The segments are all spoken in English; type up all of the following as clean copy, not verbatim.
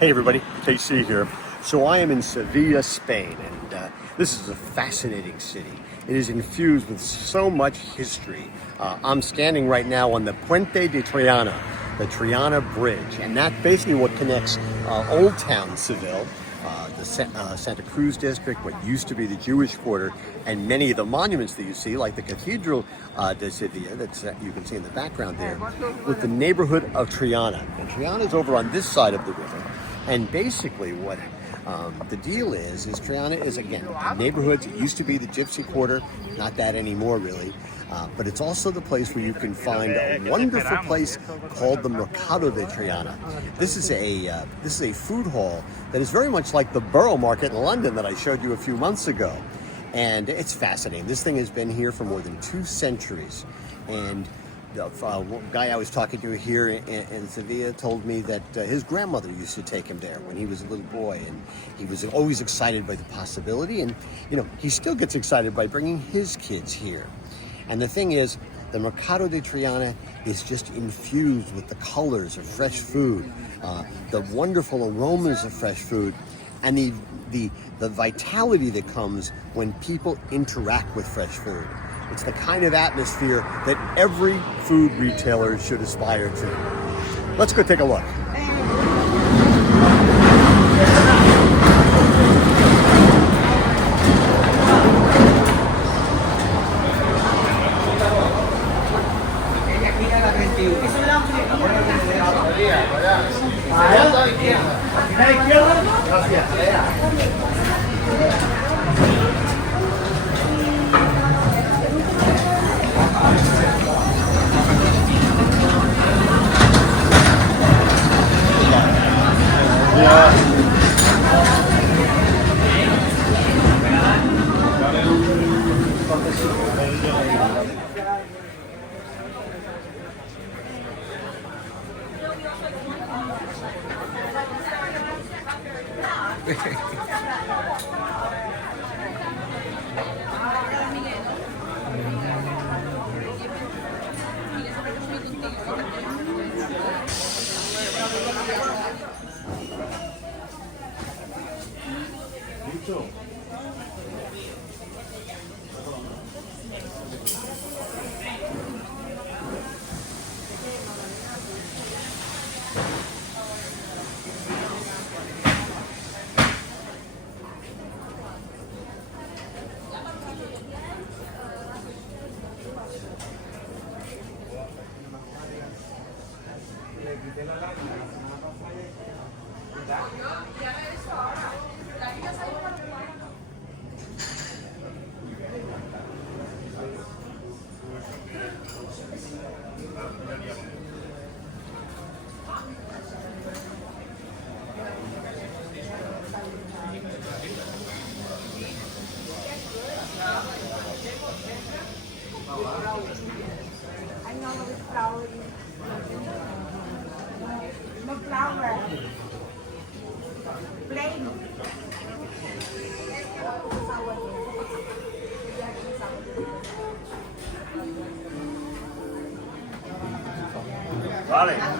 Hey everybody, KC here. So I am in Seville, Spain, and this is a fascinating city. It is infused with so much history. I'm standing right now on the Puente de Triana, the Triana Bridge, and that's basically what connects Old Town Seville, the Santa Cruz district, what used to be the Jewish quarter, and many of the monuments that you see, like the Cathedral de Sevilla that you can see in the background there, with the neighborhood of Triana. And Triana is over on this side of the river. And basically what the deal is Triana is, again, neighborhoods. It used to be the Gypsy Quarter, not that anymore really, but it's also the place where you can find a wonderful place called the Mercado de Triana. This is a food hall that is very much like the Borough Market in London that I showed you a few months ago. And it's fascinating. This thing has been here for more than 2 centuries. And the guy I was talking to here in Sevilla told me that his grandmother used to take him there when he was a little boy, and he was always excited by the possibility, and he still gets excited by bringing his kids here. And the thing is, the Mercado de Triana is just infused with the colors of fresh food, the wonderful aromas of fresh food, and the vitality that comes when people interact with fresh food. It's the kind of atmosphere that every food retailer should aspire to. Let's go take a look. Vale.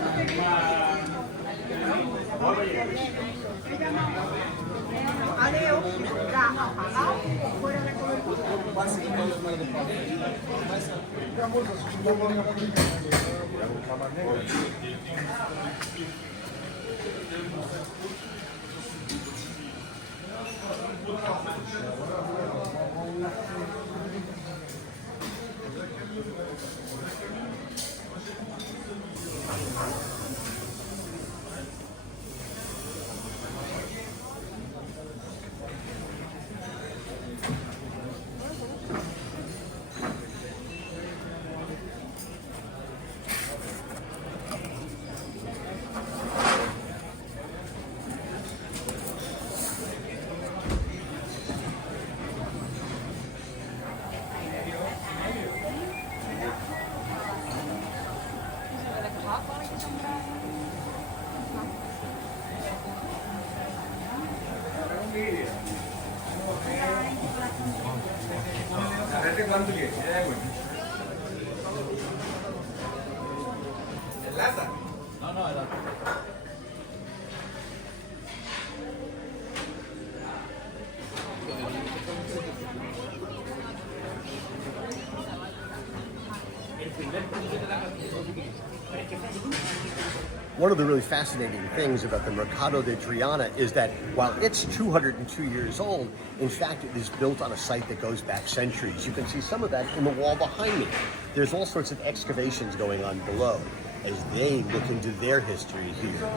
One of the really fascinating things about the Mercado de Triana is that while it's 202 years old, in fact, it is built on a site that goes back centuries. You can see some of that in the wall behind me. There's all sorts of excavations going on below as they look into their history here.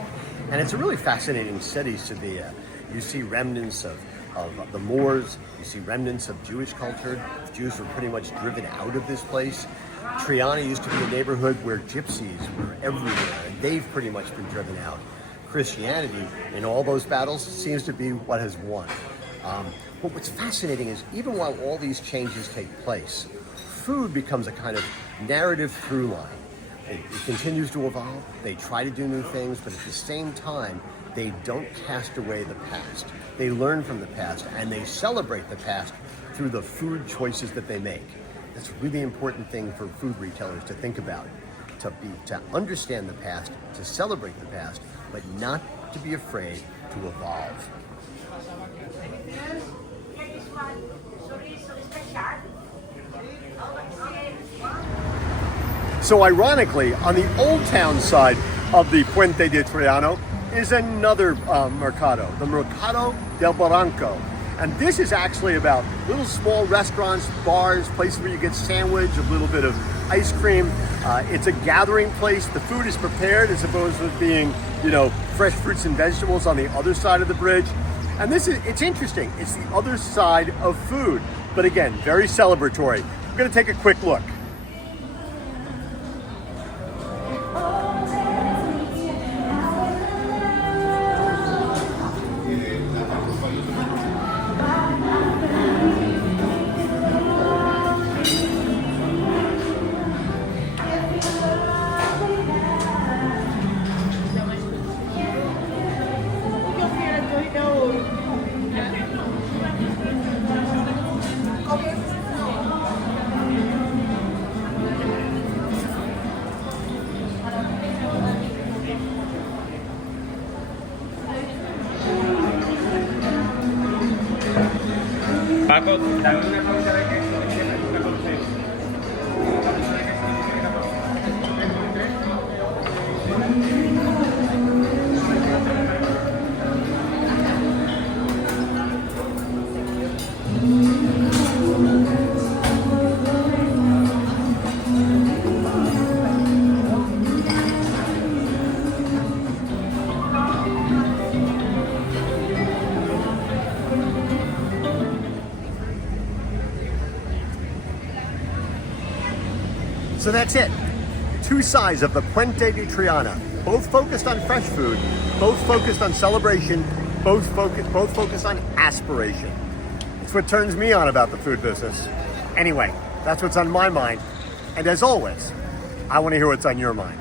And it's a really fascinating city, Seville. You see remnants of the Moors, you see remnants of Jewish culture. Jews were pretty much driven out of this place. Triana used to be a neighborhood where gypsies were everywhere, and they've pretty much been driven out. Christianity, in all those battles, seems to be what has won. But what's fascinating is even while all these changes take place, food becomes a kind of narrative through line. It continues to evolve, they try to do new things, but at the same time, they don't cast away the past. They learn from the past, and they celebrate the past through the food choices that they make. That's a really important thing for food retailers to think about, to understand the past, to celebrate the past, but not to be afraid to evolve. So ironically, on the old town side of the Puente de Triana is another mercado, the Mercado del Barranco. And this is actually about little small restaurants, bars, places where you get sandwich, a little bit of ice cream. It's a gathering place. The food is prepared as opposed to being, fresh fruits and vegetables on the other side of the bridge. And it's interesting. It's the other side of food. But again, very celebratory. We're gonna take a quick look. Paco, dame una concha de queso, una con seis. So that's it. Two sides of the Puente de Triana, both focused on fresh food, both focused on celebration, both focused on aspiration. It's what turns me on about the food business. Anyway, that's what's on my mind. And as always, I want to hear what's on your mind.